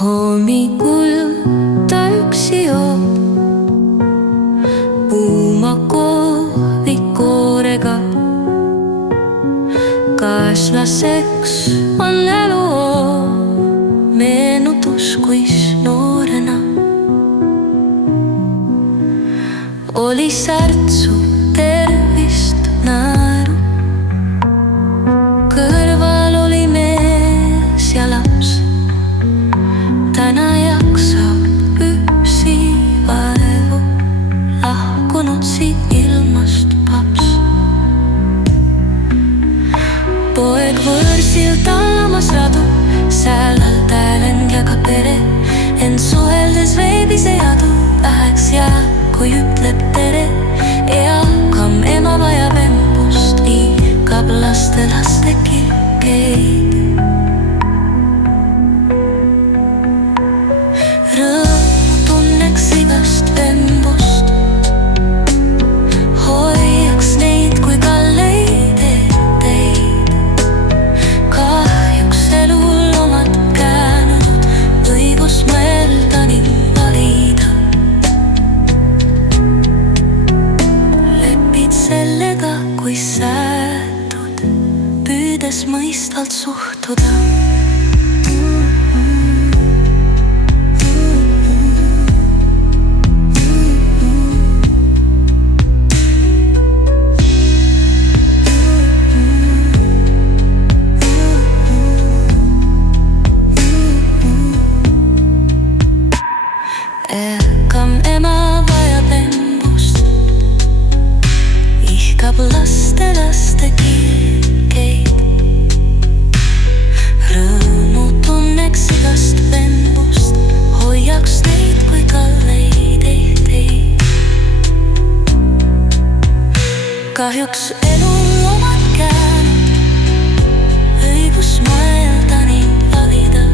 Hommikul ta üksi joob kuuma kohvikoorega. Kaaslaseks on elu meenutus, kuis noorena oli särtsu, tervist, naeru. Kõrval oli mees ja laps. Täna jaksab üksi vaevu, lahkunud siit ilmast paps. Poeg võõrsil tallamas radu, säälal täelen ja ka pere. Ent suheldes veebis ei adu, läheks jääb, kui ütleb tere. Eakam ema vajab embust, iigab laste kilkeid. Rõõmu tunneks igast embust, hoiaks neid kui kalleid etteid. Kahjuks elul omad käänud, õigus mõelda ning valida. Lepid sellega, kui säätud, püüdes mõistvalt suhtuda. Eakam ema vajab embust, ihkab laste kilkeid. Rõõmu tunneks igast embust, hoiaks neid kui kalleid etteid. Kahjuks elul omad käänud, õigus mõelda ning valida.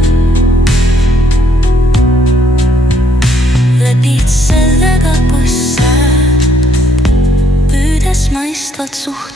Lepid sellega, kui sääd, püüdes mõistvalt suhtuda.